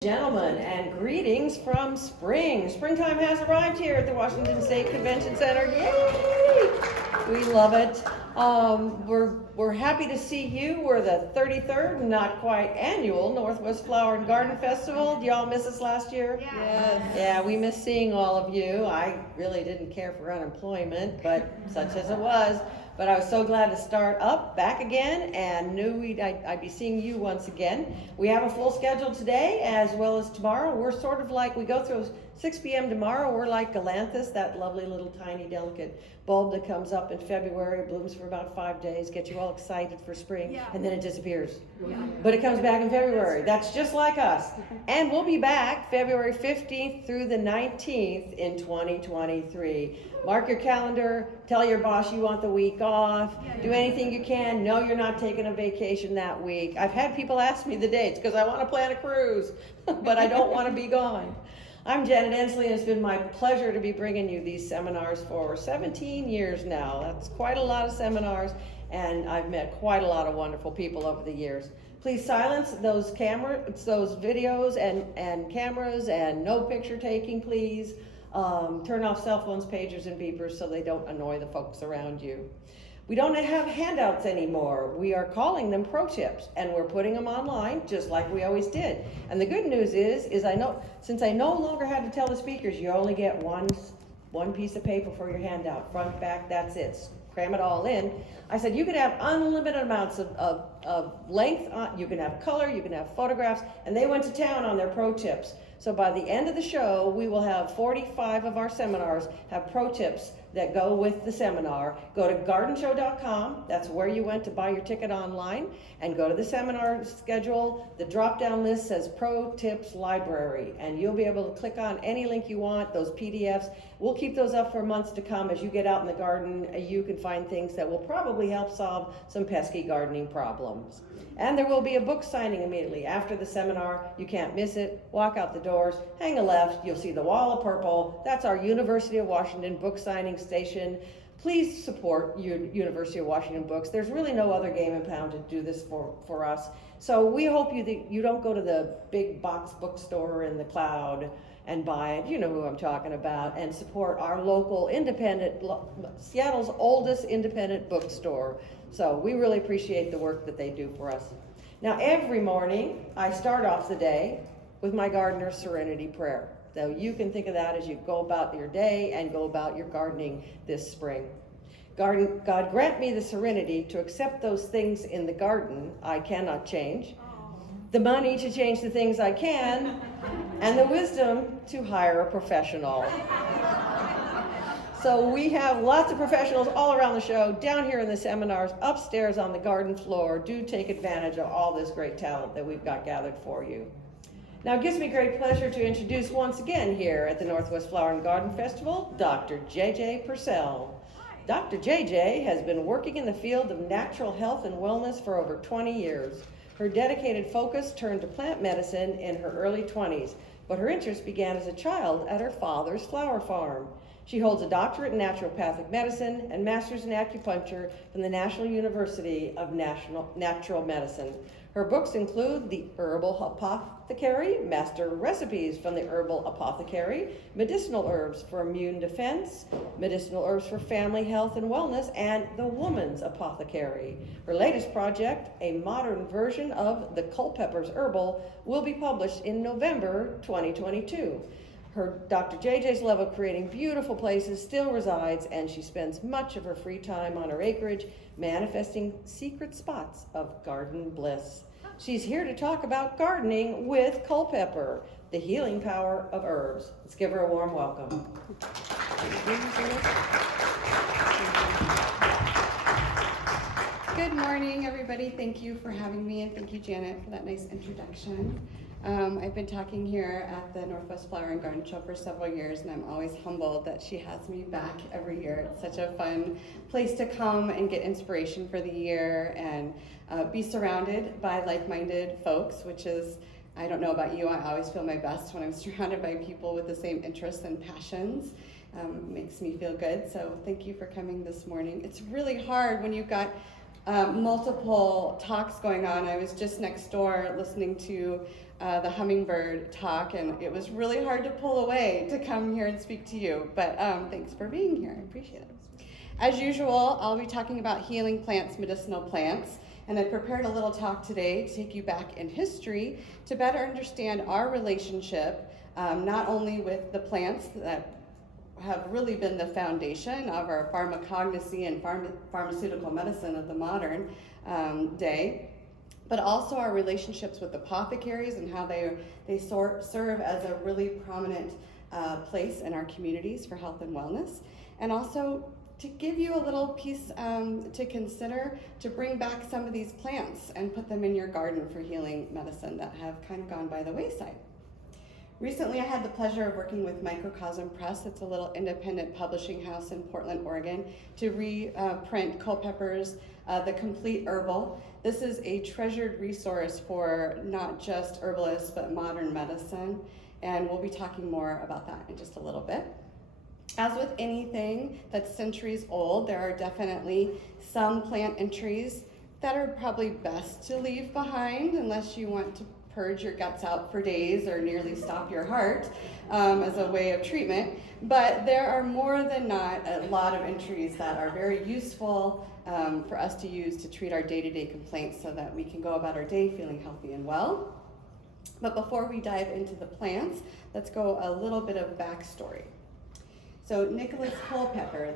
Gentlemen, and greetings from spring. Springtime has arrived here at the Washington State Convention Center. Yay! We love it. We're happy to see you. We're the 33rd, not quite annual Northwest Flower and Garden Festival. Did y'all miss us last year? Yes. Yeah, we miss seeing all of you. I really didn't care for unemployment, but such as it was. But I was so glad to start up back again and knew I'd be seeing you once again. We have a full schedule today as well as tomorrow. We're sort of like, we go through 6 p.m. tomorrow. We're like galanthus, that lovely little tiny delicate bulb that comes up in February, blooms for about 5 days, gets you all excited for spring, and then it disappears. But it comes back in February. That's just like us. And we'll be back February 15th through the 19th in 2023. Mark your calendar, tell your boss you want the week off, do anything you can. No, you're not taking a vacation that week. I've had people ask me the dates because I want to plan a cruise, but I don't want to be gone. I'm Janet Ensley, and it's been my pleasure to be bringing you these seminars for 17 years now. That's quite a lot of seminars, and I've met quite a lot of wonderful people over the years. Please silence those videos and cameras, and no picture taking, please. Turn off cell phones, pagers, and beepers so they don't annoy the folks around you. We don't have handouts anymore. We are calling them pro tips, and we're putting them online just like we always did. And the good news is I know, since I no longer had to tell the speakers, you only get one piece of paper for your handout, front, back, that's it. Cram it all in. I said you could have unlimited amounts of length, you can have color, you can have photographs, and they went to town on their pro tips. So by the end of the show, we will have 45 of our seminars have pro tips that go with the seminar. Go to gardenshow.com, that's where you went to buy your ticket online, and go to the seminar schedule. The drop-down list says Pro Tips Library, and you'll be able to click on any link you want, those PDFs. We'll keep those up for months to come. As you get out in the garden, you can find things that will probably help solve some pesky gardening problems. And there will be a book signing immediately after the seminar. You can't miss it. Walk out the doors, hang a left, you'll see the wall of purple. That's our University of Washington book signing station. Please support University of Washington books. There's really no other game in town to do this for us. So we hope you don't go to the big box bookstore in the cloud and buy it. You know who I'm talking about. And support our local independent, Seattle's oldest independent bookstore. So we really appreciate the work that they do for us. Now every morning I start off the day with my gardener's serenity prayer. So you can think of that as you go about your day and go about your gardening this spring. God grant me the serenity to accept those things in the garden I cannot change, the money to change the things I can, and the wisdom to hire a professional. So we have lots of professionals all around the show, down here in the seminars, upstairs on the garden floor. Do take advantage of all this great talent that we've got gathered for you. Now it gives me great pleasure to introduce once again here at the Northwest Flower and Garden Festival, Dr. J.J. Purcell. Dr. J.J. has been working in the field of natural health and wellness for over 20 years. Her dedicated focus turned to plant medicine in her early 20s, but her interest began as a child at her father's flower farm. She holds a doctorate in naturopathic medicine and master's in acupuncture from the National University of Natural Medicine. Her books include The Herbal Apothecary, Master Recipes from the Herbal Apothecary, Medicinal Herbs for Immune Defense, Medicinal Herbs for Family Health and Wellness, and The Woman's Apothecary. Her latest project, a modern version of the Culpeper's Herbal, will be published in November 2022. Dr. JJ's love of creating beautiful places still resides, and she spends much of her free time on her acreage manifesting secret spots of garden bliss. She's here to talk about gardening with Culpeper, the healing power of herbs. Let's give her a warm welcome. Good morning, everybody. Thank you for having me, and thank you, Janet, for that nice introduction. I've been talking here at the Northwest Flower and Garden Show for several years, and I'm always humbled that she has me back every year. It's such a fun place to come and get inspiration for the year and be surrounded by like-minded folks, which is, I don't know about you, I always feel my best when I'm surrounded by people with the same interests and passions. Makes me feel good, so thank you for coming this morning. It's really hard when you've got multiple talks going on. I was just next door listening to the hummingbird talk, and it was really hard to pull away to come here and speak to you. But thanks for being here. I appreciate it. As usual, I'll be talking about healing plants, medicinal plants, and I prepared a little talk today to take you back in history to better understand our relationship, not only with the plants that have really been the foundation of our pharmacognosy and pharmaceutical medicine of the modern day, but also our relationships with apothecaries and how they serve as a really prominent place in our communities for health and wellness, and also to give you a little piece to consider to bring back some of these plants and put them in your garden for healing medicine that have kind of gone by the wayside. Recently, I had the pleasure of working with Microcosm Press. It's a little independent publishing house in Portland, Oregon, to reprint Culpeper's The Complete Herbal. This is a treasured resource for not just herbalists, but modern medicine, and we'll be talking more about that in just a little bit. As with anything that's centuries old, there are definitely some plant entries that are probably best to leave behind unless you want to purge your guts out for days or nearly stop your heart as a way of treatment. But there are more than not a lot of entries that are very useful for us to use to treat our day-to-day complaints so that we can go about our day feeling healthy and well. But before we dive into the plants, let's go a little bit of backstory. So Nicholas Culpeper,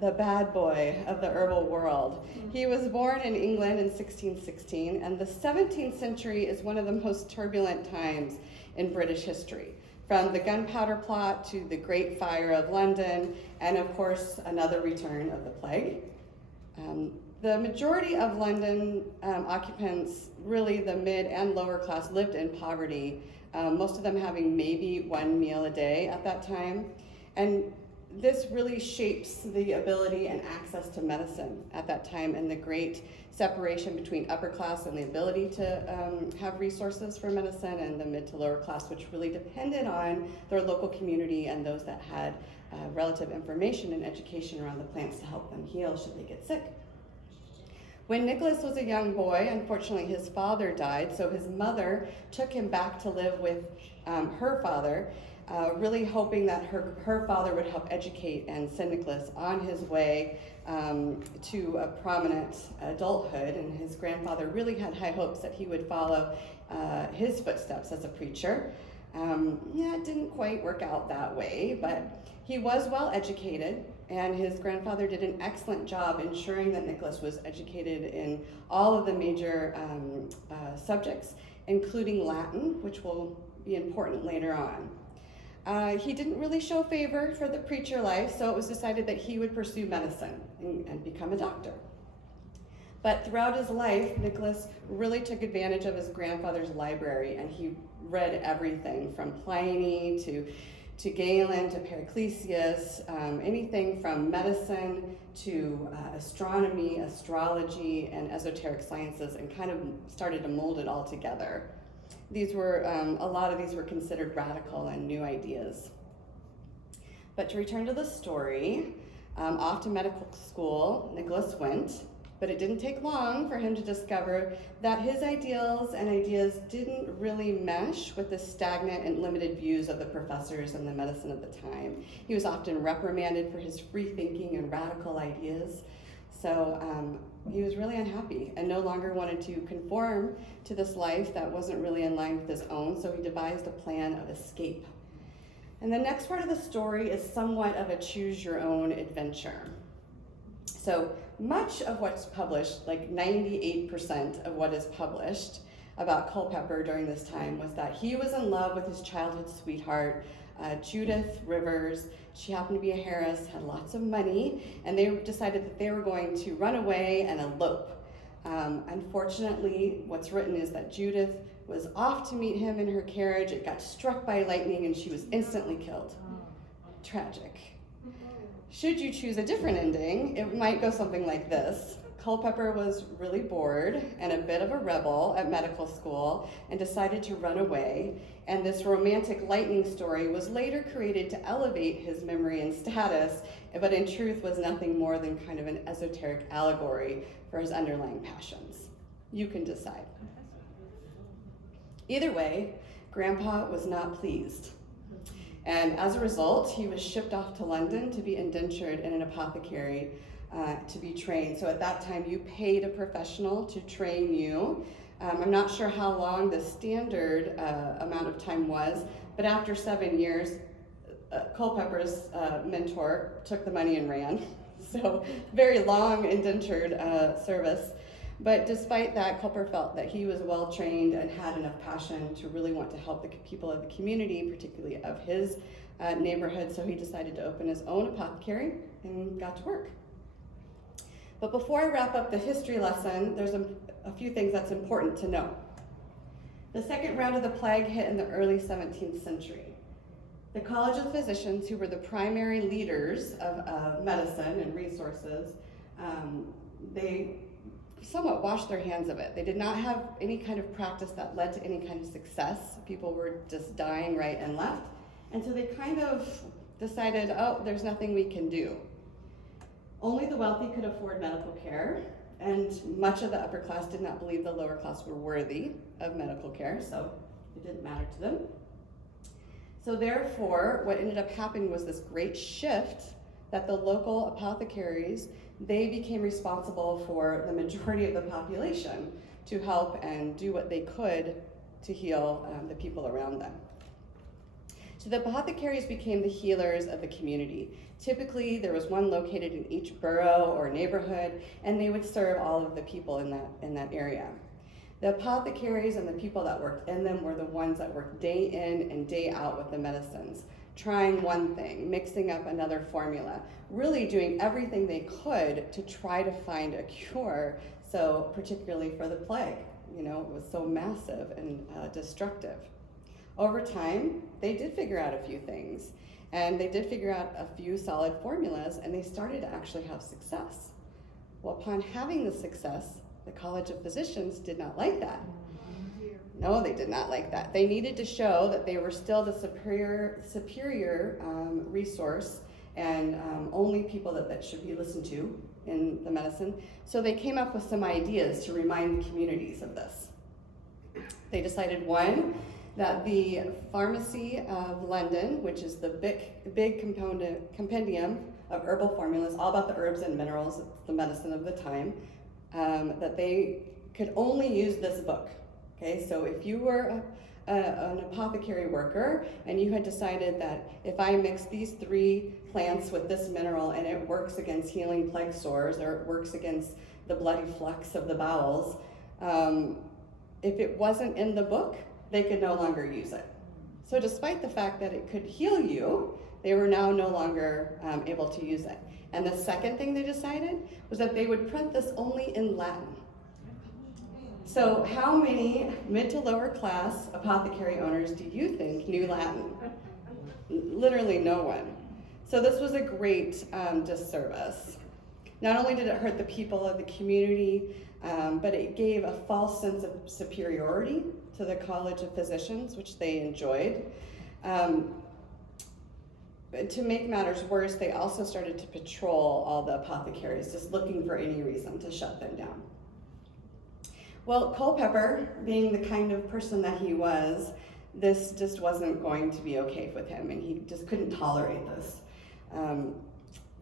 the bad boy of the herbal world, he was born in England in 1616, and the 17th century is one of the most turbulent times in British history, from the gunpowder plot to the Great Fire of London, and of course, another return of the plague. The majority of London occupants, really the mid and lower class, lived in poverty, most of them having maybe one meal a day at that time. And this really shapes the ability and access to medicine at that time, and the great separation between upper class and the ability to have resources for medicine, and the mid to lower class, which really depended on their local community and those that had relative information and education around the plants to help them heal should they get sick. When Nicholas was a young boy, unfortunately his father died, so his mother took him back to live with her father, really hoping that her father would help educate and send Nicholas on his way to a prominent adulthood. And his grandfather really had high hopes that he would follow his footsteps as a preacher. It didn't quite work out that way, but he was well educated, and his grandfather did an excellent job ensuring that Nicholas was educated in all of the major subjects, including Latin, which will be important later on. He didn't really show favor for the preacher life, so it was decided that he would pursue medicine and become a doctor. But throughout his life, Nicholas really took advantage of his grandfather's library, and he read everything from Pliny to Galen to Paracelsus, anything from medicine to astronomy, astrology, and esoteric sciences, and kind of started to mold it all together. These were, a lot of these were considered radical and new ideas. But to return to the story, off to medical school, Nicholas went, but it didn't take long for him to discover that his ideals and ideas didn't really mesh with the stagnant and limited views of the professors in the medicine of the time. He was often reprimanded for his free thinking and radical ideas. So he was really unhappy and no longer wanted to conform to this life that wasn't really in line with his own, so he devised a plan of escape. And the next part of the story is somewhat of a choose-your-own adventure. So much of what's published, like 98% of what is published about Culpeper during this time, was that he was in love with his childhood sweetheart, Judith Rivers. She happened to be a heiress, had lots of money, and they decided that they were going to run away and elope. Unfortunately, what's written is that Judith was off to meet him in her carriage. It got struck by lightning and she was instantly killed. Tragic. Should you choose a different ending, it might go something like this. Culpeper was really bored and a bit of a rebel at medical school and decided to run away. And this romantic lightning story was later created to elevate his memory and status, but in truth was nothing more than kind of an esoteric allegory for his underlying passions. You can decide. Either way, Grandpa was not pleased. And as a result, he was shipped off to London to be indentured in an apothecary to be trained. So at that time, you paid a professional to train you. I'm not sure how long the standard amount of time was, but after 7 years, Culpeper's mentor took the money and ran. So very long indentured service. But despite that, Culpeper felt that he was well trained and had enough passion to really want to help the people of the community, particularly of his neighborhood. So he decided to open his own apothecary and got to work. But before I wrap up the history lesson, there's a few things that's important to know. The second round of the plague hit in the early 17th century. The College of Physicians, who were the primary leaders of medicine and resources, they somewhat washed their hands of it. They did not have any kind of practice that led to any kind of success. People were just dying right and left. And so they kind of decided, oh, there's nothing we can do. Only the wealthy could afford medical care, and much of the upper class did not believe the lower class were worthy of medical care, so it didn't matter to them. So therefore, what ended up happening was this great shift that the local apothecaries, they became responsible for the majority of the population to help and do what they could to heal the people around them. So the apothecaries became the healers of the community. Typically, there was one located in each borough or neighborhood, and they would serve all of the people in that area. The apothecaries and the people that worked in them were the ones that worked day in and day out with the medicines, trying one thing, mixing up another formula, really doing everything they could to try to find a cure, so particularly for the plague. You know, it was so massive and destructive. Over time, they did figure out a few things, and they did figure out a few solid formulas, and they started to actually have success. Well, upon having the success, the College of Physicians did not like that. No, they did not like that. They needed to show that they were still the superior resource and only people that should be listened to in the medicine. So they came up with some ideas to remind the communities of this. They decided, one, that the Pharmacy of London, which is the big compendium of herbal formulas, all about the herbs and minerals, it's the medicine of the time, that they could only use this book. Okay, so if you were an apothecary worker and you had decided that if I mix these 3 plants with this mineral and it works against healing plague sores or it works against the bloody flux of the bowels, if it wasn't in the book, they could no longer use it. So despite the fact that it could heal you, they were now no longer able to use it. And the second thing they decided was that they would print this only in Latin. So how many mid to lower class apothecary owners do you think knew Latin? Literally no one. So this was a great disservice. Not only did it hurt the people of the community, but it gave a false sense of superiority to the College of Physicians, which they enjoyed. To make matters worse, they also started to patrol all the apothecaries, just looking for any reason to shut them down. Well, Culpeper, being the kind of person that he was, this just wasn't going to be okay with him, and he just couldn't tolerate this.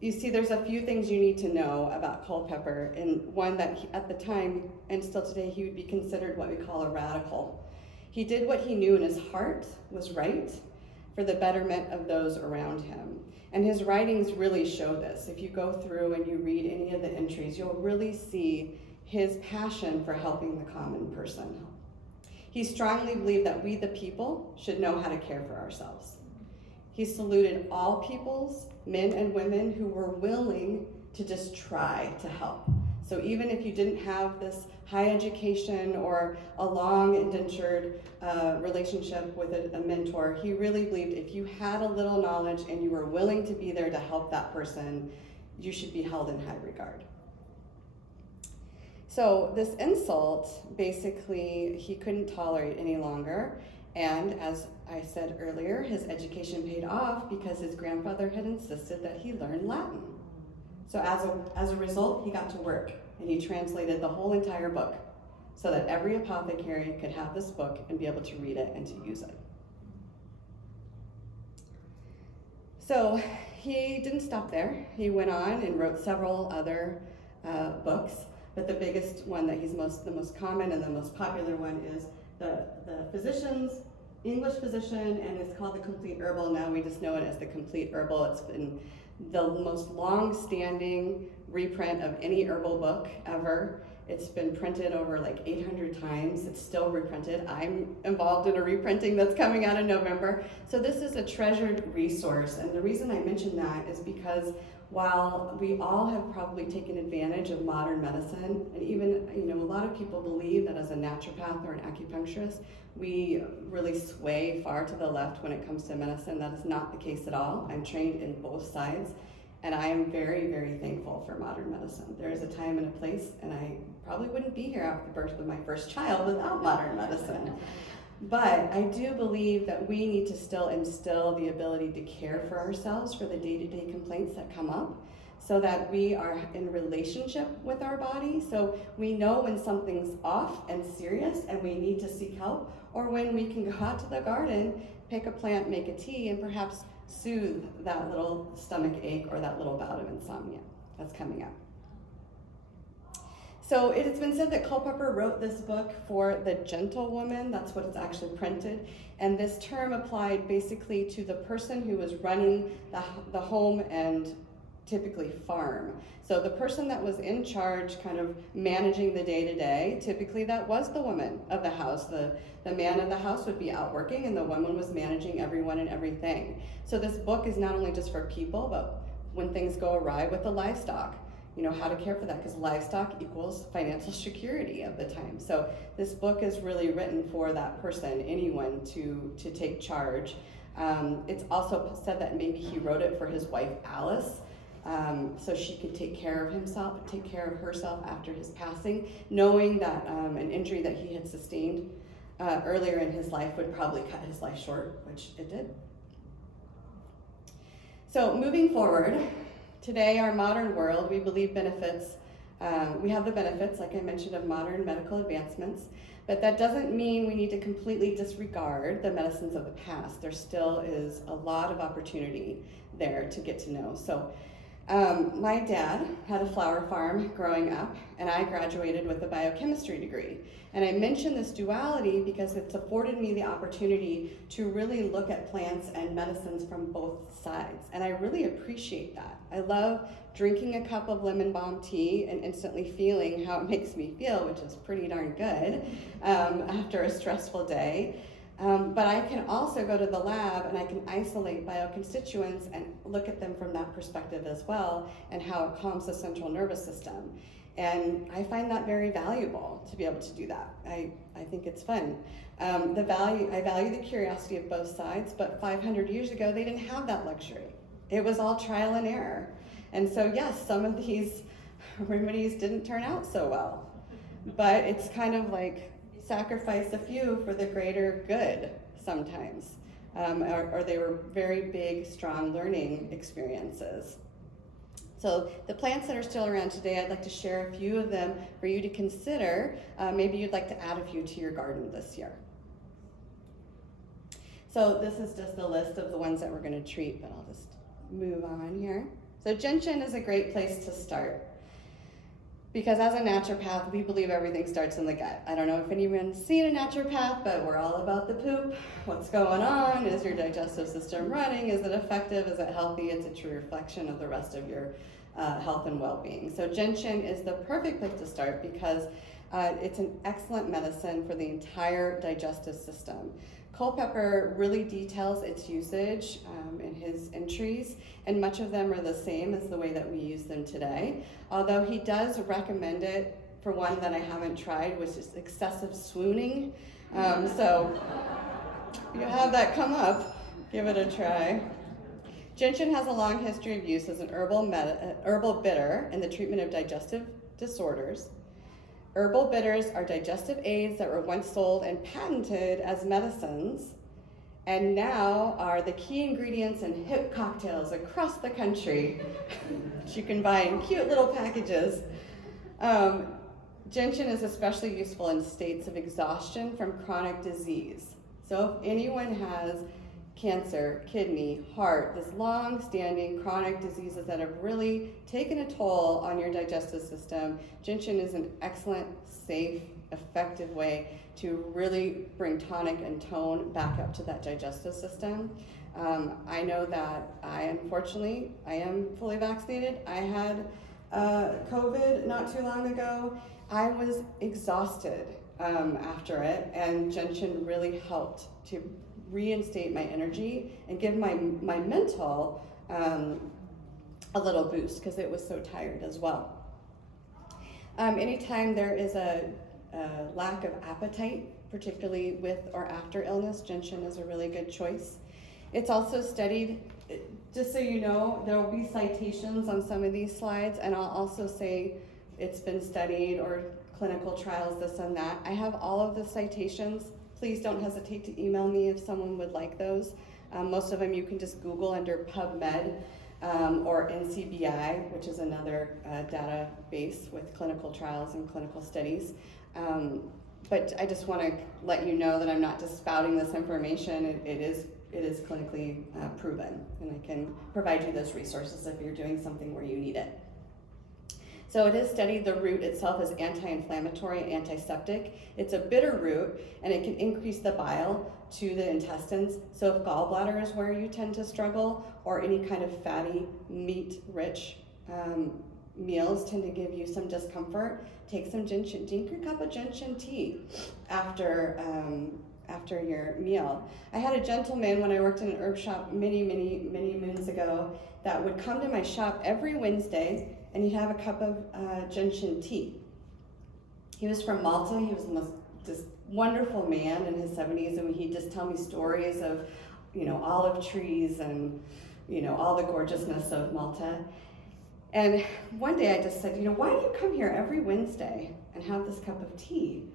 You see, there's a few things you need to know about Culpeper, and one that at the time, and still today, he would be considered what we call a radical. He did what he knew in his heart was right for the betterment of those around him. And his writings really show this. If you go through and you read any of the entries, you'll really see his passion for helping the common person. He strongly believed that we, the people, should know how to care for ourselves. He saluted all peoples, men and women, who were willing to just try to help. So even if you didn't have this high education or a long indentured relationship with a mentor, he really believed if you had a little knowledge and you were willing to be there to help that person, you should be held in high regard. So this insult, basically, he couldn't tolerate any longer. And as I said earlier, his education paid off because his grandfather had insisted that he learn Latin. So as a result, he got to work and he translated the whole entire book so that every apothecary could have this book and be able to read it and to use it. So he didn't stop there. He went on and wrote several other books, but the biggest one that he's the most common and the most popular one is the physician's English physician, and it's called the Complete Herbal. Now we just know it as the Complete Herbal. It's been the most long-standing reprint of any herbal book ever. It's been printed over like 800 times. It's still reprinted. I'm involved in a reprinting that's coming out in November. So this is a treasured resource. And the reason I mention that is because while we all have probably taken advantage of modern medicine, and even, a lot of people believe that as a naturopath or an acupuncturist, we really sway far to the left when it comes to medicine. That is not the case at all. I'm trained in both sides, and I am very, very thankful for modern medicine. There is a time and a place, and I probably wouldn't be here after the birth of my first child without modern medicine. But I do believe that we need to still instill the ability to care for ourselves for the day-to-day complaints that come up, so that we are in relationship with our body, so we know when something's off and serious and we need to seek help, or when we can go out to the garden, pick a plant, make a tea, and perhaps soothe that little stomach ache or that little bout of insomnia that's coming up. So it has been said that Culpeper wrote this book for the gentlewoman. That's what it's actually printed. And this term applied basically to the person who was running the home and typically farm. So the person that was in charge, kind of managing the day-to-day, typically that was the woman of the house. The man of the house would be out working, and the woman was managing everyone and everything. So this book is not only just for people, but when things go awry with the livestock, how to care for that, because livestock equals financial security of the time. So this book is really written for that person, anyone to take charge. It's also said that maybe he wrote it for his wife, Alice, so she could take care of herself after his passing, knowing that an injury that he had sustained earlier in his life would probably cut his life short, which it did. So moving forward, today, our modern world, we believe we have the benefits, like I mentioned, of modern medical advancements, but that doesn't mean we need to completely disregard the medicines of the past. There still is a lot of opportunity there to get to know. So my dad had a flower farm growing up, and I graduated with a biochemistry degree. And I mention this duality because it's afforded me the opportunity to really look at plants and medicines from both sides. And I really appreciate that. I love drinking a cup of lemon balm tea and instantly feeling how it makes me feel, which is pretty darn good after a stressful day. But I can also go to the lab and I can isolate bioconstituents and look at them from that perspective as well, and how it calms the central nervous system. And I find that very valuable to be able to do that. I think it's fun. I value the curiosity of both sides, but 500 years ago, they didn't have that luxury. It was all trial and error. And so yes, some of these remedies didn't turn out so well, but it's kind of like sacrifice a few for the greater good sometimes, or they were very big, strong learning experiences. So the plants that are still around today, I'd like to share a few of them for you to consider. Maybe you'd like to add a few to your garden this year. So this is just a list of the ones that we're going to treat, but I'll just move on here. So gentian is a great place to start, because as a naturopath, we believe everything starts in the gut. I don't know if anyone's seen a naturopath, but we're all about the poop. What's going on? Is your digestive system running? Is it effective? Is it healthy? It's a true reflection of the rest of your health and well-being. So gentian is the perfect place to start because it's an excellent medicine for the entire digestive system. Culpeper really details its usage in his entries, and much of them are the same as the way that we use them today. Although he does recommend it for one that I haven't tried, which is excessive swooning. So if you have that come up, give it a try. Gentian has a long history of use as an herbal bitter in the treatment of digestive disorders. Herbal bitters are digestive aids that were once sold and patented as medicines, and now are the key ingredients in hip cocktails across the country, which you can buy in cute little packages. Gentian is especially useful in states of exhaustion from chronic disease. So if anyone has cancer, kidney, heart, this long-standing chronic diseases that have really taken a toll on your digestive system, gentian is an excellent, safe, effective way to really bring tonic and tone back up to that digestive system. I know that I am fully vaccinated. I had COVID not too long ago. I was exhausted after it, and gentian really helped to reinstate my energy and give my mental a little boost because it was so tired as well. Anytime there is a lack of appetite, particularly with or after illness, gentian is a really good choice. It's also studied, just so you know, there will be citations on some of these slides, and I'll also say it's been studied or clinical trials, this and that. I have all of the citations. Please don't hesitate to email me if someone would like those. Most of them you can just Google under PubMed or NCBI, which is another database with clinical trials and clinical studies. But I just want to let you know that I'm not just spouting this information. It is clinically proven, and I can provide you those resources if you're doing something where you need it. So it is studied. The root itself is anti-inflammatory and antiseptic. It's a bitter root, and it can increase the bile to the intestines. So if gallbladder is where you tend to struggle, or any kind of fatty, meat-rich meals tend to give you some discomfort, take some gentian. Drink your cup of gentian tea after your meal. I had a gentleman when I worked in an herb shop many moons ago that would come to my shop every Wednesday, and he'd have a cup of gentian tea. He was from Malta. He was the most just wonderful man in his 70s, and he'd just tell me stories of, olive trees and, all the gorgeousness of Malta. And one day I just said, why do you come here every Wednesday and have this cup of tea?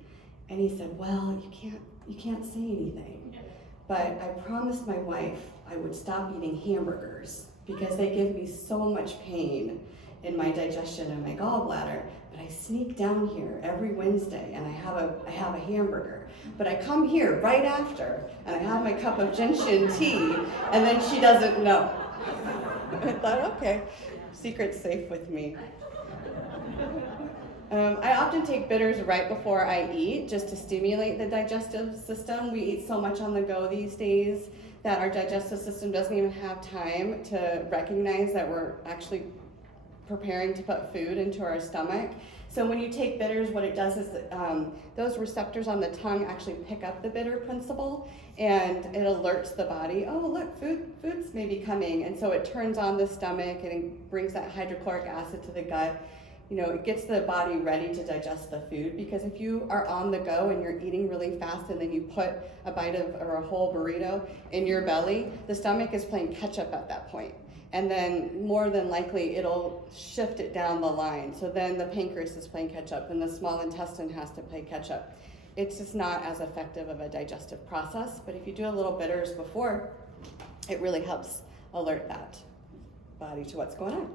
And he said, well, you can't say anything, but I promised my wife I would stop eating hamburgers because they give me so much pain in my digestion and my gallbladder. But I sneak down here every Wednesday and I have a hamburger. But I come here right after and I have my cup of gentian tea, and then she doesn't know. I thought, okay, secret's safe with me. I often take bitters right before I eat just to stimulate the digestive system. We eat so much on the go these days that our digestive system doesn't even have time to recognize that we're actually preparing to put food into our stomach. So when you take bitters, what it does is those receptors on the tongue actually pick up the bitter principle, and it alerts the body, oh look, food's maybe coming, and so it turns on the stomach and it brings that hydrochloric acid to the gut. It gets the body ready to digest the food, because if you are on the go and you're eating really fast and then you put a bite of or a whole burrito in your belly, the stomach is playing catch up at that point. And then more than likely it'll shift it down the line. So then the pancreas is playing catch up and the small intestine has to play catch up. It's just not as effective of a digestive process, but if you do a little bitters before, it really helps alert that body to what's going on.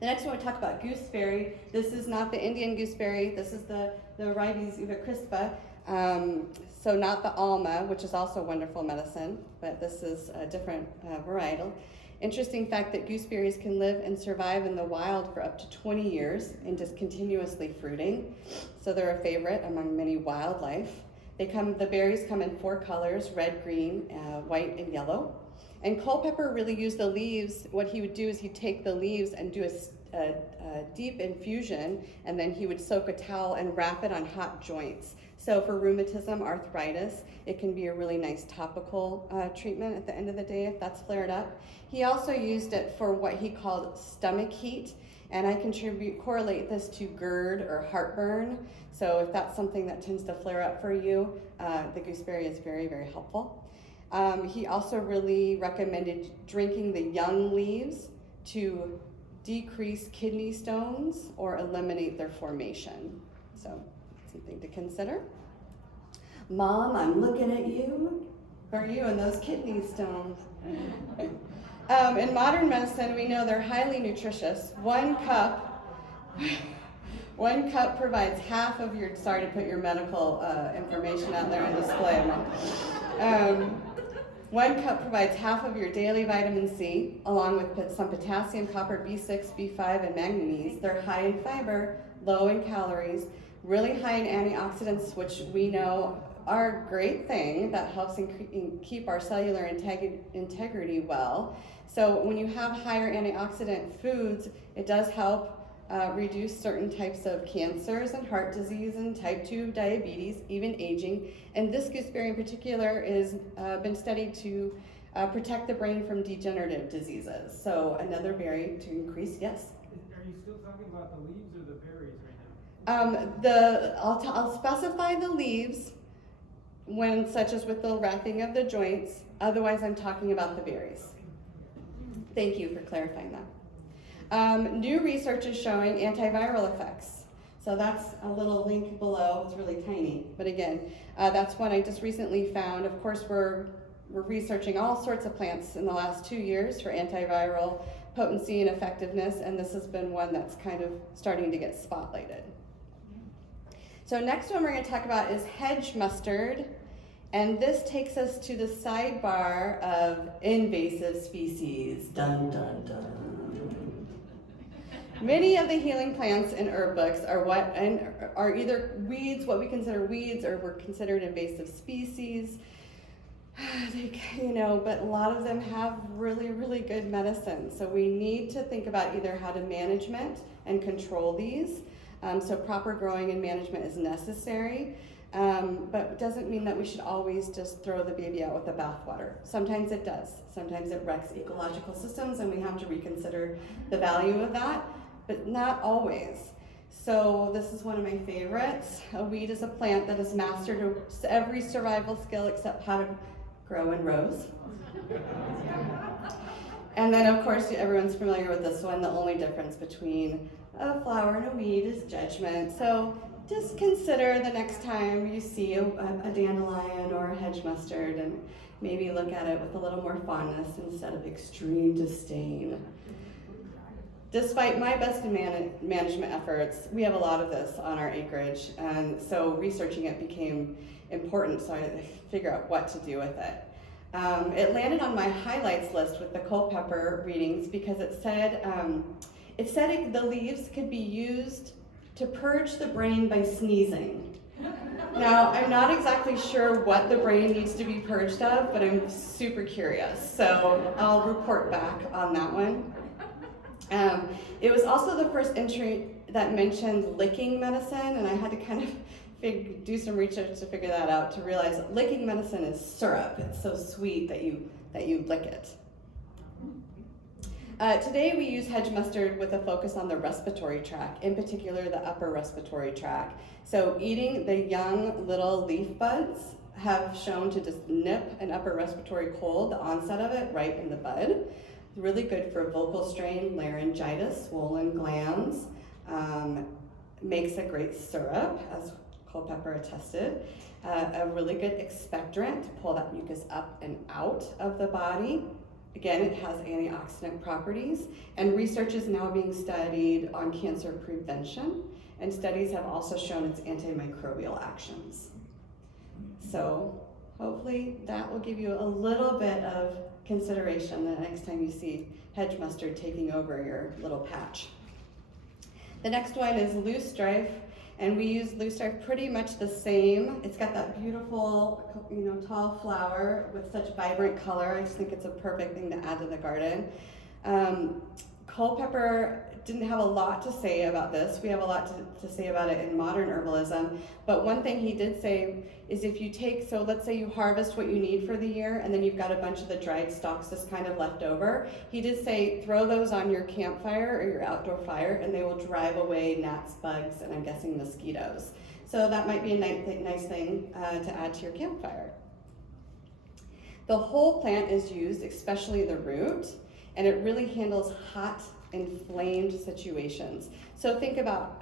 The next one we talk about gooseberry. This is not the Indian gooseberry. This is the Ribes uva crispa. So not the alma, which is also wonderful medicine, but this is a different varietal. Interesting fact that gooseberries can live and survive in the wild for up to 20 years and just continuously fruiting. So they're a favorite among many wildlife. The berries come in 4 colors, red, green, white, and yellow. And Culpeper really used the leaves. What he would do is he'd take the leaves and do a deep infusion, and then he would soak a towel and wrap it on hot joints. So for rheumatism, arthritis, it can be a really nice topical treatment at the end of the day if that's flared up. He also used it for what he called stomach heat, and I correlate this to GERD or heartburn. So if that's something that tends to flare up for you, the gooseberry is very, very helpful. He also really recommended drinking the young leaves to decrease kidney stones or eliminate their formation. So, something to consider. Mom, I'm looking at you. For you and those kidney stones. In modern medicine, we know they're highly nutritious. One cup provides half of your, sorry to put your medical information out there on display. 1 cup provides half of your daily vitamin C, along with some potassium, copper, B6, B5, and manganese. They're high in fiber, low in calories, really high in antioxidants, which we know are a great thing that helps keep our cellular integrity well. So when you have higher antioxidant foods, it does help reduce certain types of cancers and heart disease and type 2 diabetes, even aging. And this gooseberry in particular is been studied to protect the brain from degenerative diseases. So another berry to increase, yes? Are you still talking about the leaves or the berries right now? I'll specify the leaves when, such as with the wrapping of the joints. Otherwise, I'm talking about the berries. Thank you for clarifying that. New research is showing antiviral effects. So that's a little link below. It's really tiny. But again, that's one I just recently found. Of course, we're researching all sorts of plants in the last 2 years for antiviral potency and effectiveness, and this has been one that's kind of starting to get spotlighted. So next one we're going to talk about is hedge mustard, and this takes us to the sidebar of invasive species. Dun, dun, dun. Many of the healing plants in herb books are either weeds, what we consider weeds, or were considered invasive species. But a lot of them have really, really good medicine. So we need to think about either how to management and control these. So proper growing and management is necessary, but it doesn't mean that we should always just throw the baby out with the bathwater. Sometimes it does. Sometimes it wrecks ecological systems, and we have to reconsider the value of that, but not always. So this is one of my favorites. A weed is a plant that has mastered every survival skill except how to grow in rows. And then, of course, everyone's familiar with this one. The only difference between a flower and a weed is judgment. So just consider the next time you see a dandelion or a hedge mustard, and maybe look at it with a little more fondness instead of extreme disdain. Despite my best management efforts, we have a lot of this on our acreage, and so researching it became important, so I had to figure out what to do with it. It landed on my highlights list with the Culpeper readings because it said the leaves could be used to purge the brain by sneezing. Now, I'm not exactly sure what the brain needs to be purged of, but I'm super curious, so I'll report back on that one. It was also the first entry that mentioned licking medicine, and I had to kind of do some research to figure that out, to realize licking medicine is syrup. It's so sweet that you lick it. Today we use hedge mustard with a focus on the respiratory tract, in particular the upper respiratory tract. So eating the young little leaf buds have shown to just nip an upper respiratory cold, the onset of it, right in the bud. Really good for vocal strain, laryngitis, swollen glands. Makes a great syrup, as Culpeper attested. A really good expectorant to pull that mucus up and out of the body. Again, it has antioxidant properties, and research is now being studied on cancer prevention, and studies have also shown its antimicrobial actions. So hopefully that will give you a little bit of consideration the next time you see hedge mustard taking over your little patch. The next one is loosestrife, and we use loosestrife pretty much the same. It's got that beautiful, tall flower with such vibrant color. I just think it's a perfect thing to add to the garden. Culpeper didn't have a lot to say about this. We have a lot to say about it in modern herbalism, but one thing he did say is if you take, so let's say you harvest what you need for the year, and then you've got a bunch of the dried stalks just kind of left over, he did say throw those on your campfire or your outdoor fire, and they will drive away gnats, bugs, and I'm guessing mosquitoes. So that might be a nice thing to add to your campfire. The whole plant is used, especially the root, and it really handles hot inflamed situations. So think about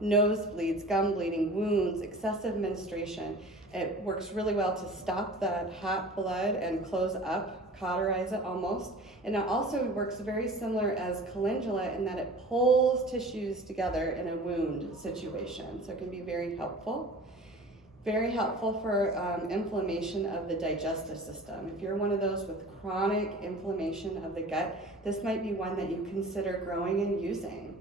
nosebleeds, gum bleeding, wounds, excessive menstruation. It works really well to stop that hot blood and close up, cauterize it almost. And it also works very similar as calendula in that it pulls tissues together in a wound situation. So it can be very helpful. Very helpful for inflammation of the digestive system. If you're one of those with chronic inflammation of the gut, this might be one that you consider growing and using.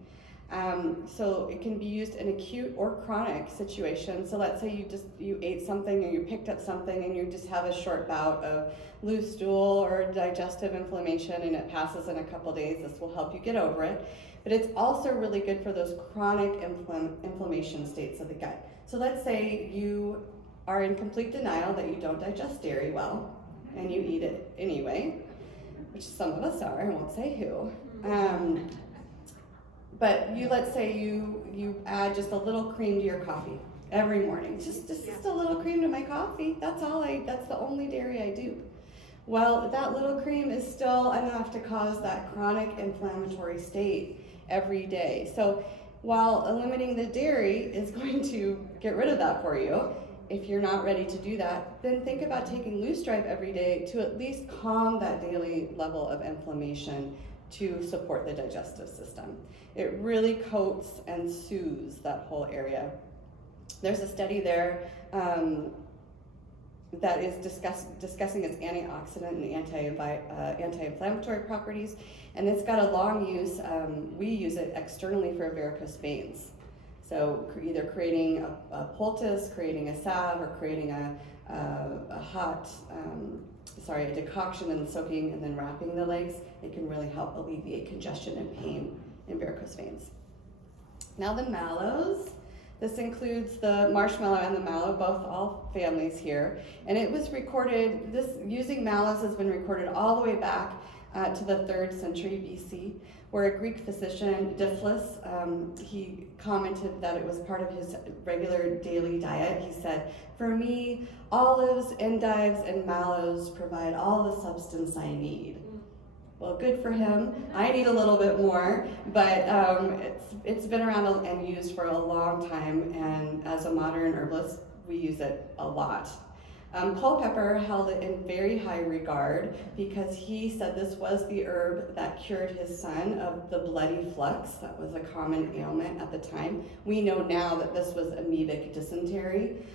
So it can be used in acute or chronic situations. So let's say you ate something or you picked up something and you just have a short bout of loose stool or digestive inflammation and it passes in a couple days. This will help you get over it. But it's also really good for those chronic inflammation states of the gut. So let's say you are in complete denial that you don't digest dairy well and you eat it anyway, which some of us are, I won't say who. But let's say you add just a little cream to your coffee every morning. Just a little cream to my coffee. That's the only dairy I do. Well, that little cream is still enough to cause that chronic inflammatory state every day. So while eliminating the dairy is going to get rid of that for you, if you're not ready to do that, then think about taking loose stripe every day to at least calm that daily level of inflammation to support the digestive system. It really coats and soothes that whole area. There's a study there that is discussing its antioxidant and anti-inflammatory properties, and it's got a long use. We use it externally for varicose veins. So either creating a poultice, creating a salve, or creating a decoction and soaking and then wrapping the legs. It can really help alleviate congestion and pain in varicose veins. Now the mallows. This includes the marshmallow and the mallow, all families here. And it was recorded, using mallows has been recorded all the way back to the 3rd century BC, where a Greek physician, Diphilus, he commented that it was part of his regular daily diet. He said, "For me, olives, endives, and mallows provide all the substance I need." Well, good for him. I need a little bit more, but it's been around and used for a long time, and as a modern herbalist, we use it a lot. Culpeper held it in very high regard because he said this was the herb that cured his son of the bloody flux. That was a common ailment at the time. We know now that this was amoebic dysentery.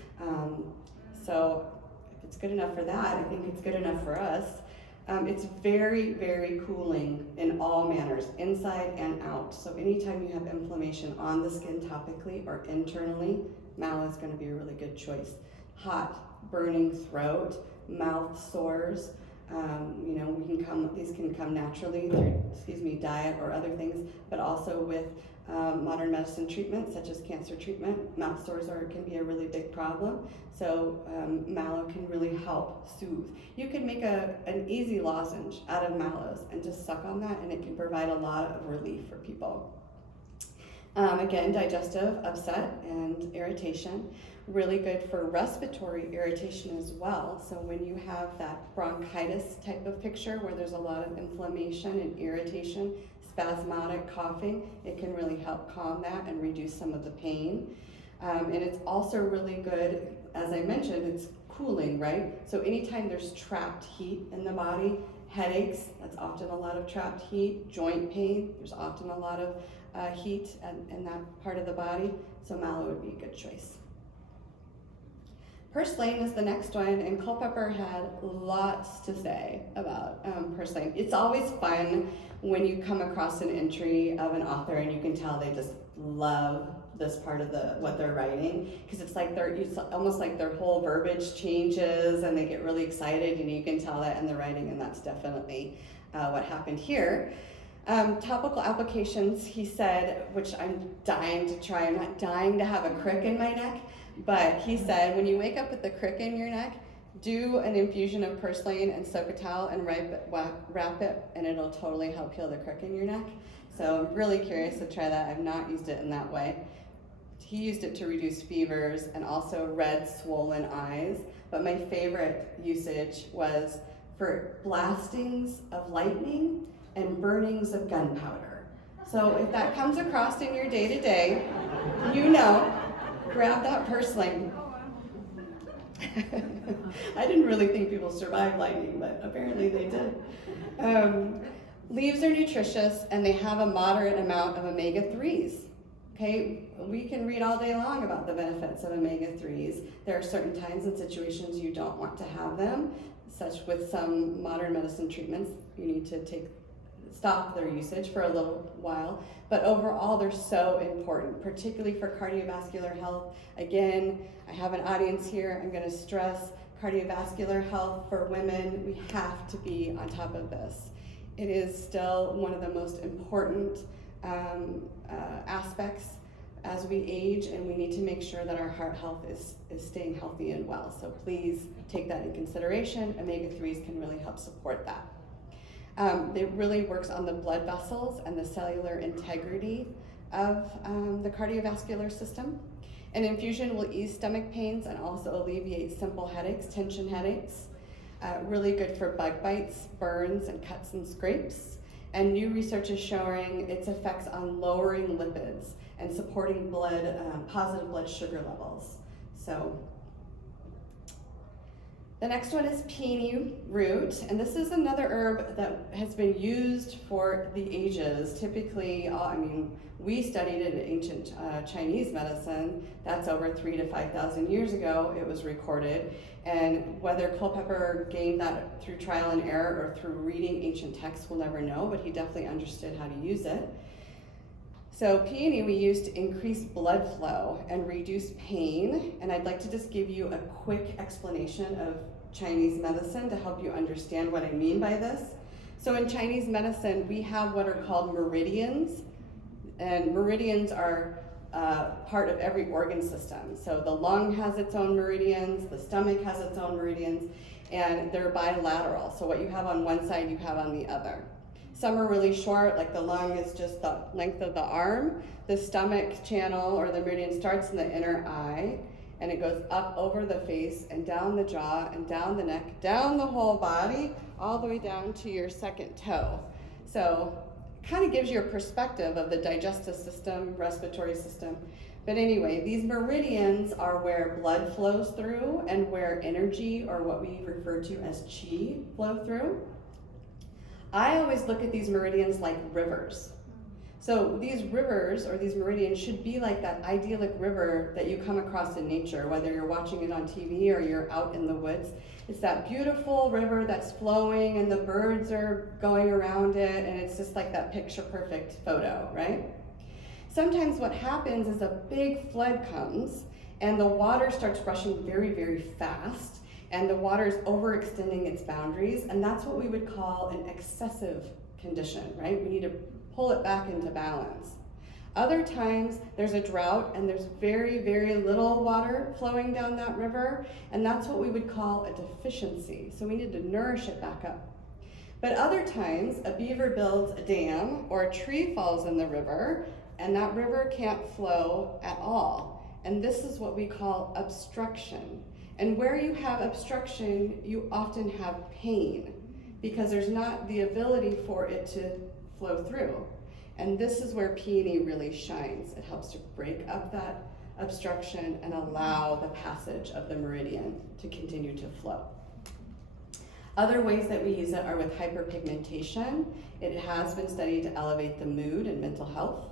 So if it's good enough for that, I think it's good enough for us. It's very, very cooling in all manners, inside and out. So anytime you have inflammation on the skin topically or internally, mallow is going to be a really good choice. Hot, burning throat, mouth sores, these can come naturally through, diet or other things, but also with modern medicine treatment, such as cancer treatment. Mouth sores can be a really big problem, so mallow can really help soothe. You can make an easy lozenge out of mallows and just suck on that, and it can provide a lot of relief for people. Again, digestive upset and irritation. Really good for respiratory irritation as well. So when you have that bronchitis type of picture where there's a lot of inflammation and irritation, spasmodic coughing, it can really help calm that and reduce some of the pain. And it's also really good, as I mentioned, it's cooling, right? So anytime there's trapped heat in the body, headaches, that's often a lot of trapped heat. Joint pain, there's often a lot of heat in that part of the body. So mallow would be a good choice. Purslane is the next one, and Culpeper had lots to say about purslane. It's always fun when you come across an entry of an author and you can tell they just love this part of what they're writing, because it's almost like their whole verbiage changes and they get really excited, and you can tell that in the writing, and that's definitely what happened here. Topical applications, he said, which I'm dying to try. I'm not dying to have a crick in my neck, but he said when you wake up with a crick in your neck, do an infusion of purslane and soak a towel and wrap it, and it'll totally help heal the crick in your neck. So I'm really curious to try that. I've not used it in that way. He used it to reduce fevers and also red, swollen eyes. But my favorite usage was for blastings of lightning and burnings of gunpowder. So if that comes across in your day-to-day, you know, grab that purslane. I didn't really think people survived lightning, but apparently they did. Leaves are nutritious and they have a moderate amount of omega-3s. Okay, we can read all day long about the benefits of omega-3s. There are certain times and situations you don't want to have them, such with some modern medicine treatments, you need to stop their usage for a little while. But overall, they're so important, particularly for cardiovascular health. Again, I have an audience here. I'm going to stress cardiovascular health for women. We have to be on top of this. It is still one of the most important aspects as we age, and we need to make sure that our heart health is staying healthy and well. So please take that in consideration. Omega-3s can really help support that. It really works on the blood vessels and the cellular integrity of the cardiovascular system. An infusion will ease stomach pains and also alleviate simple headaches, tension headaches. Really good for bug bites, burns, and cuts and scrapes. And new research is showing its effects on lowering lipids and supporting positive blood sugar levels. So the next one is peony root, and this is another herb that has been used for the ages. Typically, we studied it in ancient Chinese medicine. That's over 3,000 to 5,000 years ago it was recorded. And whether Culpeper gained that through trial and error or through reading ancient texts, we'll never know, but he definitely understood how to use it. So peony we use to increase blood flow and reduce pain. And I'd like to just give you a quick explanation of Chinese medicine to help you understand what I mean by this. So in Chinese medicine, we have what are called meridians. And meridians are part of every organ system. So the lung has its own meridians, the stomach has its own meridians, and they're bilateral. So what you have on one side, you have on the other. Some are really short, like the lung is just the length of the arm. The stomach channel or the meridian starts in the inner eye, and it goes up over the face and down the jaw and down the neck, down the whole body, all the way down to your second toe. So kind of gives you a perspective of the digestive system, respiratory system. But anyway, these meridians are where blood flows through and where energy, or what we refer to as qi, flow through. I always look at these meridians like rivers. So these rivers or these meridians should be like that idyllic river that you come across in nature, whether you're watching it on TV or you're out in the woods. It's that beautiful river that's flowing and the birds are going around it, and it's just like that picture perfect photo, right? Sometimes what happens is a big flood comes and the water starts rushing very, very fast, and the water is overextending its boundaries, and that's what we would call an excessive condition, right? We need to pull it back into balance. Other times there's a drought and there's very, very little water flowing down that river, and that's what we would call a deficiency. So we need to nourish it back up. But other times a beaver builds a dam or a tree falls in the river, and that river can't flow at all. And this is what we call obstruction. And where you have obstruction, you often have pain because there's not the ability for it to flow through. And this is where peony really shines. It helps to break up that obstruction and allow the passage of the meridian to continue to flow. Other ways that we use it are with hyperpigmentation. It has been studied to elevate the mood and mental health.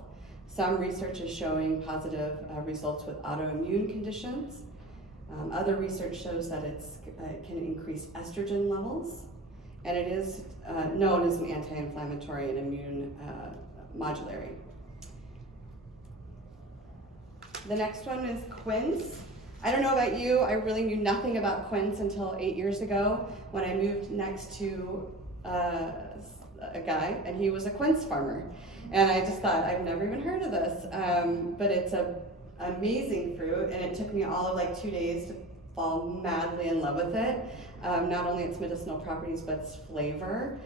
Some research is showing positive results with autoimmune conditions. Other research shows that it can increase estrogen levels, and it is known as an anti-inflammatory and immune modulatory. The next one is quince. I don't know about you, I really knew nothing about quince until 8 years ago when I moved next to a guy, and he was a quince farmer. And I just thought, I've never even heard of this, but it's an amazing fruit, and it took me all of like 2 days to fall madly in love with it. Not only its medicinal properties, but its flavor.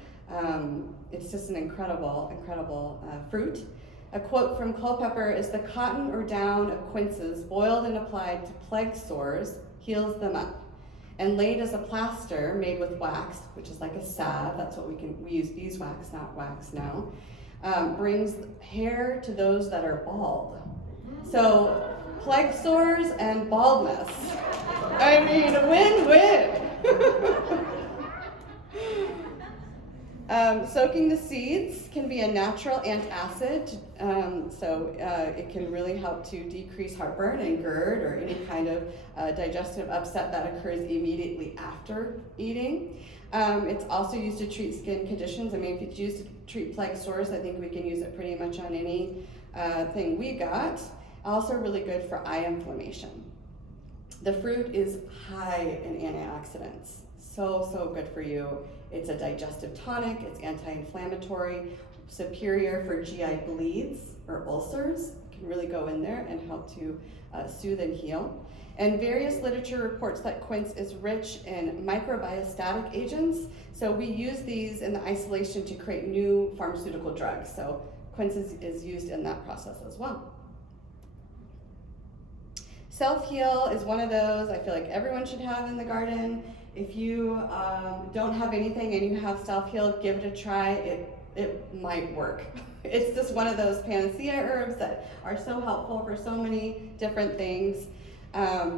It's just an incredible, incredible fruit. A quote from Culpeper is, "The cotton or down of quinces boiled and applied to plague sores heals them up, and laid as a plaster made with wax," which is like a salve, that's what we use beeswax, not wax now, brings hair to those that are bald. So plague sores and baldness. I mean, win-win. Soaking the seeds can be a natural antacid, so it can really help to decrease heartburn and GERD or any kind of digestive upset that occurs immediately after eating. It's also used to treat skin conditions. I mean, if it's used to treat plague sores, I think we can use it pretty much on any thing we got. Also really good for eye inflammation. The fruit is high in antioxidants. So good for you. It's a digestive tonic, it's anti-inflammatory, superior for GI bleeds or ulcers. It can really go in there and help to soothe and heal. And various literature reports that quince is rich in microbiostatic agents. So we use these in the isolation to create new pharmaceutical drugs. So quince is used in that process as well. Self-heal is one of those I feel like everyone should have in the garden. If you don't have anything and you have self-heal, give it a try. It might work. It's just one of those panacea herbs that are so helpful for so many different things. I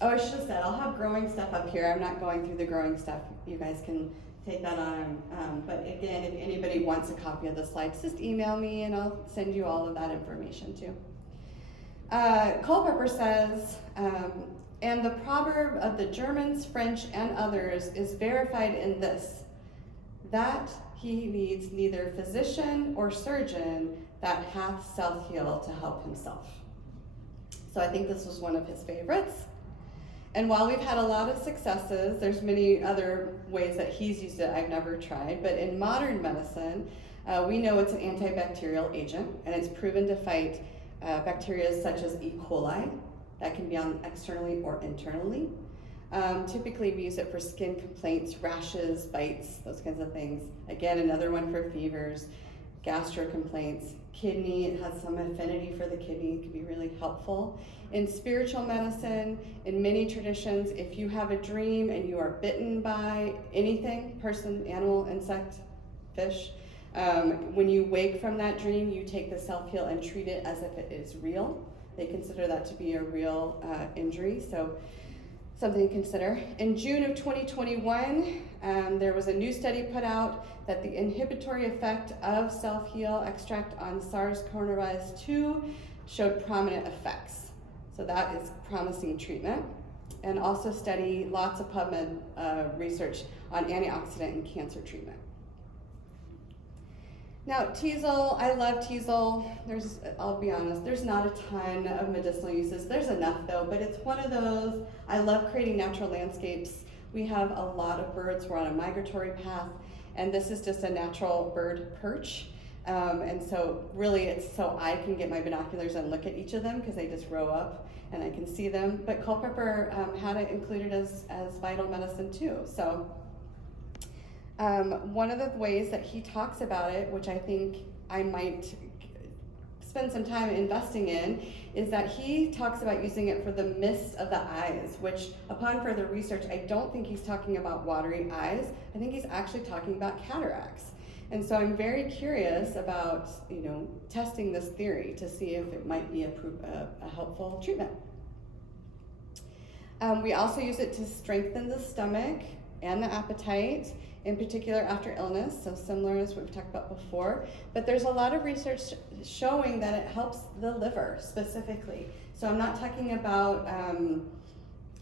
should have said, I'll have growing stuff up here. I'm not going through the growing stuff. You guys can take that on. But again, if anybody wants a copy of the slides, just email me and I'll send you all of that information too. Culpeper says, and the proverb of the Germans, French, and others is verified in this, that he needs neither physician or surgeon that hath self-heal to help himself. So I think this was one of his favorites. And while we've had a lot of successes, there's many other ways that he's used it I've never tried, but in modern medicine, we know it's an antibacterial agent, and it's proven to fight bacteria such as E. coli, that can be on externally or internally. Typically we use it for skin complaints, rashes, bites, those kinds of things. Again, another one for fevers, gastro complaints, kidney, it has some affinity for the kidney, it can be really helpful. In spiritual medicine, in many traditions, if you have a dream and you are bitten by anything, person, animal, insect, fish, when you wake from that dream, you take the self-heal and treat it as if it is real. They consider that to be a real injury, so something to consider. In June of 2021, there was a new study put out that the inhibitory effect of self-heal extract on SARS-CoV-2 showed prominent effects. So that is promising treatment. And also study lots of PubMed research on antioxidant and cancer treatment. Now, teasel, I love teasel. I'll be honest, there's not a ton of medicinal uses. There's enough though, but it's one of those, I love creating natural landscapes. We have a lot of birds, we're on a migratory path, and this is just a natural bird perch. And so really it's so I can get my binoculars and look at each of them because they just row up and I can see them. But Culpeper had it included as vital medicine too. So. One of the ways that he talks about it, which I think I might spend some time investing in, is that he talks about using it for the mist of the eyes, which upon further research, I don't think he's talking about watery eyes. I think he's actually talking about cataracts. And so I'm very curious about, testing this theory to see if it might be a helpful treatment. We also use it to strengthen the stomach and the appetite, in particular after illness, so similar as what we've talked about before. But there's a lot of research showing that it helps the liver specifically. So I'm not talking about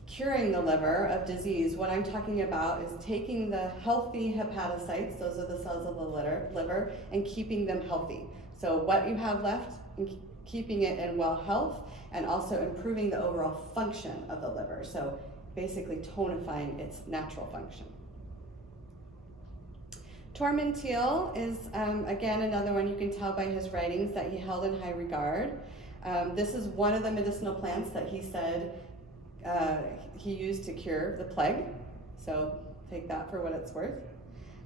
curing the liver of disease. What I'm talking about is taking the healthy hepatocytes, those are the cells of the liver, and keeping them healthy. So what you have left, and keeping it in well health, and also improving the overall function of the liver. So basically tonifying its natural function. Tormentil is, again, another one you can tell by his writings that he held in high regard. This is one of the medicinal plants that he said he used to cure the plague, so take that for what it's worth.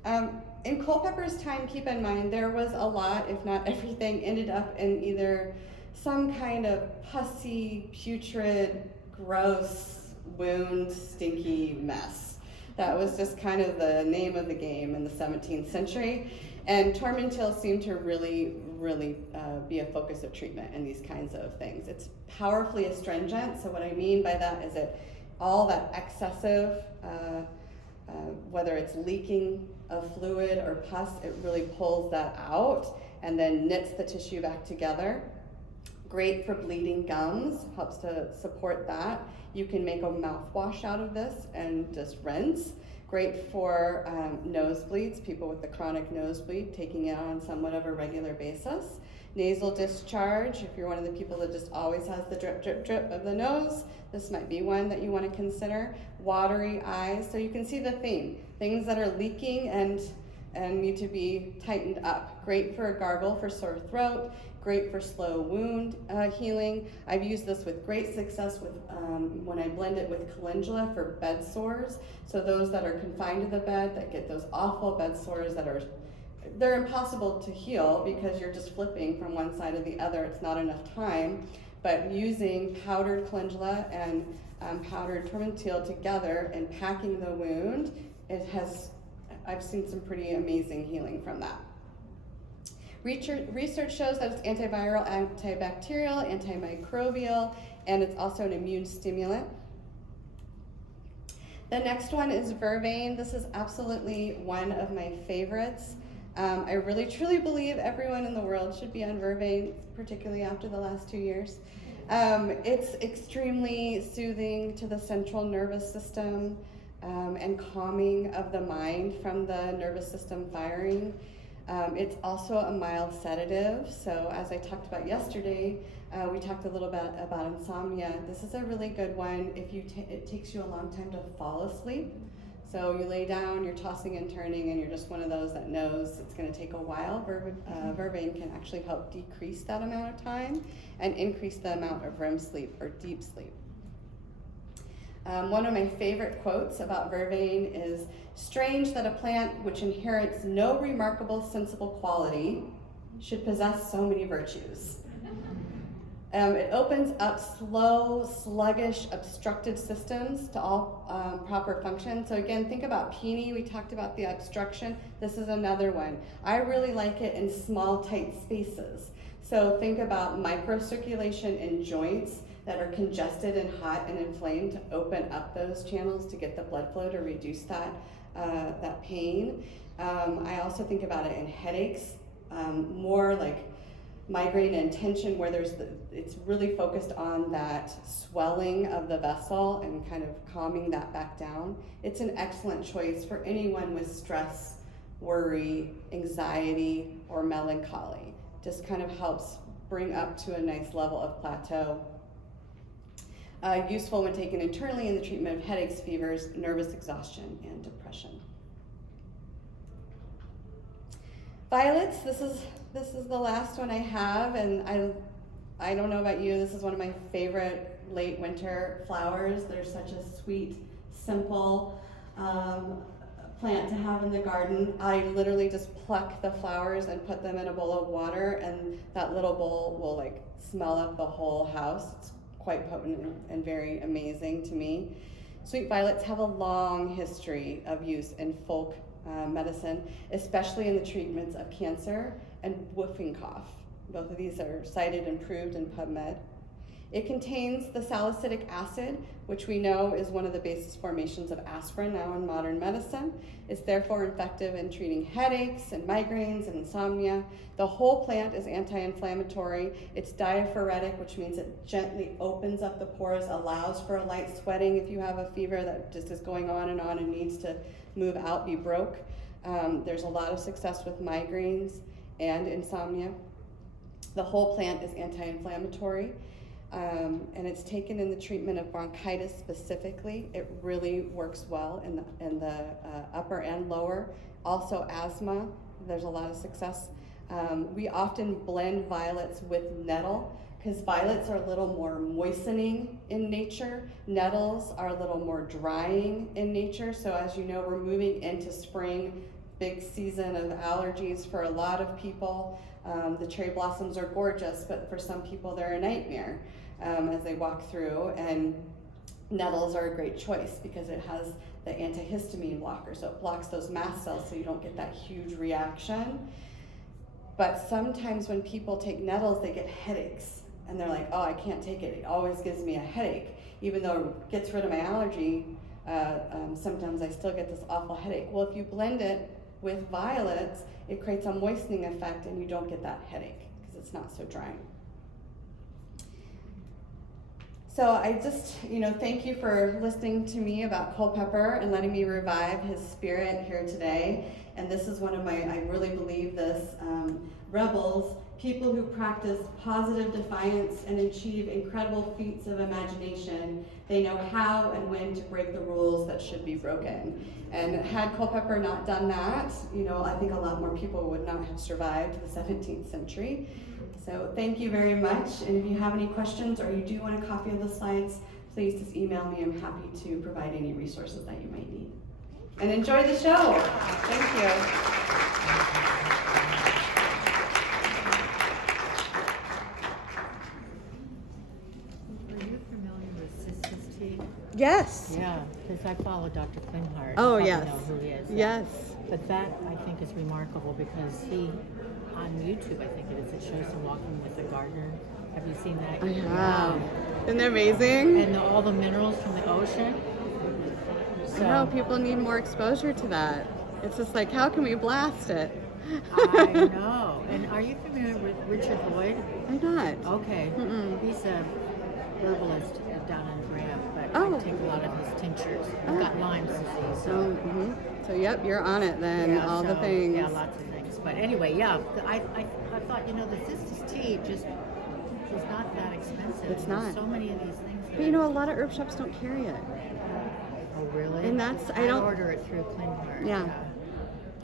In Culpeper's time, keep in mind, there was a lot, if not everything, ended up in either some kind of pussy, putrid, gross, wound, stinky mess. That was just kind of the name of the game in the 17th century. And tormentil seemed to really be a focus of treatment in these kinds of things. It's powerfully astringent, so what I mean by that is that all that excessive, whether it's leaking of fluid or pus, it really pulls that out and then knits the tissue back together. Great for bleeding gums, helps to support that. You can make a mouthwash out of this and just rinse. Great for nosebleeds, people with the chronic nosebleed, taking it on somewhat of a regular basis. Nasal discharge, if you're one of the people that just always has the drip, drip, drip of the nose, this might be one that you want to consider. Watery eyes, so you can see the theme. Things that are leaking and need to be tightened up. Great for a gargle for sore throat. Great for slow wound healing. I've used this with great success with when I blend it with calendula for bed sores. So those that are confined to the bed, that get those awful bed sores they're impossible to heal because you're just flipping from one side to the other. It's not enough time. But using powdered calendula and powdered tormentil together and packing the wound, I've seen some pretty amazing healing from that. Research shows that it's antiviral, antibacterial, antimicrobial, and it's also an immune stimulant. The next one is vervain. This is absolutely one of my favorites. I really truly believe everyone in the world should be on vervain, particularly after the last 2 years. It's extremely soothing to the central nervous system and calming of the mind from the nervous system firing. It's also a mild sedative, so as I talked about yesterday, we talked a little bit about insomnia. This is a really good one if it takes you a long time to fall asleep. So you lay down, you're tossing and turning, and you're just one of those that knows it's going to take a while. Vervain can actually help decrease that amount of time and increase the amount of REM sleep or deep sleep. One of my favorite quotes about vervain is, "Strange that a plant which inherits no remarkable sensible quality should possess so many virtues." It opens up slow, sluggish, obstructed systems to all proper function. So again, think about peony. We talked about the obstruction. This is another one. I really like it in small, tight spaces. So think about microcirculation in joints that are congested and hot and inflamed, to open up those channels to get the blood flow to reduce that pain. I also think about it in headaches, more like migraine and tension, where it's really focused on that swelling of the vessel and kind of calming that back down. It's an excellent choice for anyone with stress, worry, anxiety, or melancholy. Just kind of helps bring up to a nice level of plateau. Useful when taken internally in the treatment of headaches, fevers, nervous exhaustion, and depression. Violets, this is the last one I have, and I don't know about you, this is one of my favorite late winter flowers. They're such a sweet, simple plant to have in the garden. I literally just pluck the flowers and put them in a bowl of water, and that little bowl will like smell up the whole house. It's quite potent and very amazing to me. Sweet violets have a long history of use in folk medicine, especially in the treatments of cancer and whooping cough. Both of these are cited and proved in PubMed. It contains the salicylic acid, which we know is one of the basis formations of aspirin now in modern medicine. It's therefore effective in treating headaches and migraines and insomnia. The whole plant is anti-inflammatory. It's diaphoretic, which means it gently opens up the pores, allows for a light sweating if you have a fever that just is going on and needs to move out, be broke. There's a lot of success with migraines and insomnia. The whole plant is anti-inflammatory. And it's taken in the treatment of bronchitis specifically. It really works well in the upper and lower. Also asthma, there's a lot of success. We often blend violets with nettle because violets are a little more moistening in nature. Nettles are a little more drying in nature. So as you know, we're moving into spring, big season of allergies for a lot of people. The cherry blossoms are gorgeous, but for some people they're a nightmare as they walk through, and nettles are a great choice because it has the antihistamine blocker. So it blocks those mast cells so you don't get that huge reaction. But sometimes when people take nettles, they get headaches. And they're like, oh, I can't take it. It always gives me a headache. Even though it gets rid of my allergy, sometimes I still get this awful headache. Well, if you blend it with violets, it creates a moistening effect and you don't get that headache because it's not so dry. So I just, thank you for listening to me about Culpeper and letting me revive his spirit here today. And this is one of my, I really believe this, rebels, people who practice positive defiance and achieve incredible feats of imagination. They know how and when to break the rules that should be broken. And had Culpeper not done that, I think a lot more people would not have survived the 17th century. So thank you very much. And if you have any questions or you do want a copy of the slides, please just email me. I'm happy to provide any resources that you might need. And enjoy the show. Thank you. Yes. Yeah, because I follow Dr. Klinhart. Oh, You yes. know who he is. Yes. But that, I think, is remarkable because he, on YouTube, I think it is, it shows him walking with a gardener. Have you seen that? I have. Isn't it amazing? And all the minerals from the ocean. I know, people need more exposure to that. It's just like, how can we blast it? I know. And are you familiar with Richard Lloyd? I'm not. Okay. He's a herbalist down in Graham, but Oh. I take a lot of his tinctures. I've got Lyme disease, so. So yep, you're on it then, Yeah, all the so, things. Yeah, lots of things. But anyway, yeah, I thought, the Sisters tea just is not that expensive. It's There's not. so many of these things. But a lot of herb shops don't carry it. Oh, really? And that's, I don't, order it through Klinhart. Yeah.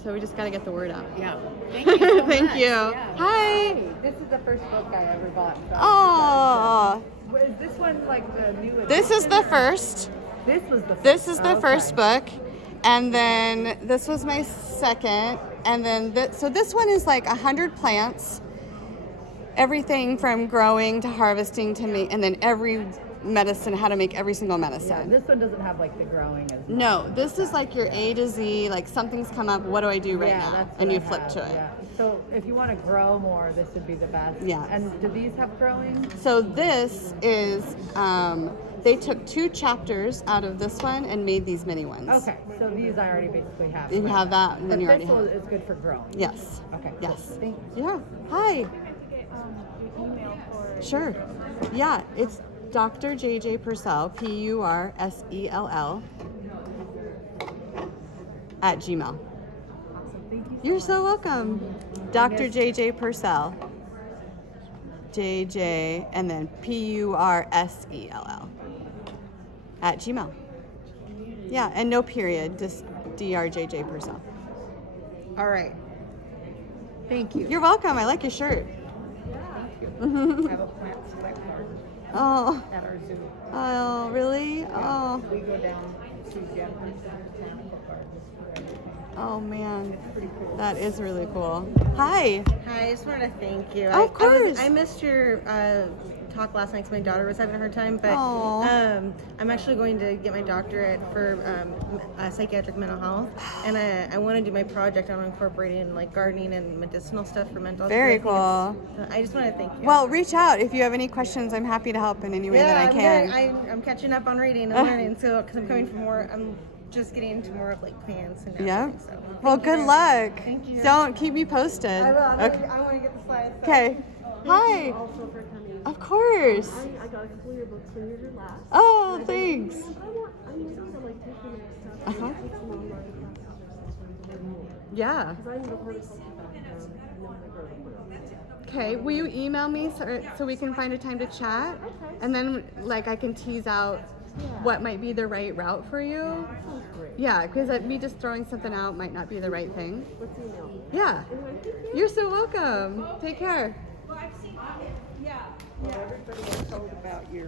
So we just got to get the word out. Yeah. Thank you so Thank much. you. Yeah. Hi. This is the first book I ever bought. Oh, Is this one like the new? this is the first. This was the. First. This is the Okay. first book. And then this was my second. And then, so this one is like 100 plants. Everything from growing to harvesting to make, and then every medicine, how to make every single Yeah, medicine. this one doesn't have like the growing as much. No, this is like your A to Z, like something's come up, what do I do right Yeah, now? that's what And you I flip have, to it. yeah. So if you want to grow more, this would be the best. Yeah. And do these have growing? So this is, they took 2 chapters out of this one and made these mini ones. Okay, so these I already basically have. You have that, and then But you already this have one it. is good for growing. Yes. Okay. cool. Yes. Thank you. Yeah. Hi. Sure. Yeah, it's Dr. JJ Purcell, Pursell, at Gmail. You're so welcome. Dr. JJ Purcell. JJ and then Pursell at Gmail. Yeah, and no period, just DRJJ Purcell. All right. Thank you. You're welcome. I like your shirt. I have a plant select garden Oh, at our zoo. oh, really? Oh, We go down to Jeffrey's botanical gardens for everything. oh man, It's pretty cool. that is really cool. Hi. Hi, I just wanted to thank you. Of course. I missed your talk last night because my daughter was having a hard time, but Aw. I'm actually going to get my doctorate for psychiatric mental health, and I want to do my project on incorporating like gardening and medicinal stuff for mental health. Very So I think cool. I just want to thank you. Well, reach out if you have any questions. I'm happy to help in any way that I can. I'm catching up on reading and learning, so because I'm coming from more, I'm just getting into more of like plants and Yeah. everything. So Well, thank you good very luck. much. Thank you. Don't keep me posted. I will. Okay. I want to get the slides. so- Okay. Hi. Also for coming. Of course. I got a couple of your books when you were last. Oh, thanks. I'm waiting to like take the next step. Uh-huh. And take some online classes. Yeah. Because I'm the horticulture background. And then I grow the Okay. Will you email me so we can find a time to chat? Okay. And then like I can tease out what might be the right route for you. Sounds great. Yeah, because me just throwing something out might not be the right thing. Let's email. Yeah. And thank you. You're so welcome. Take care. Everybody was told about your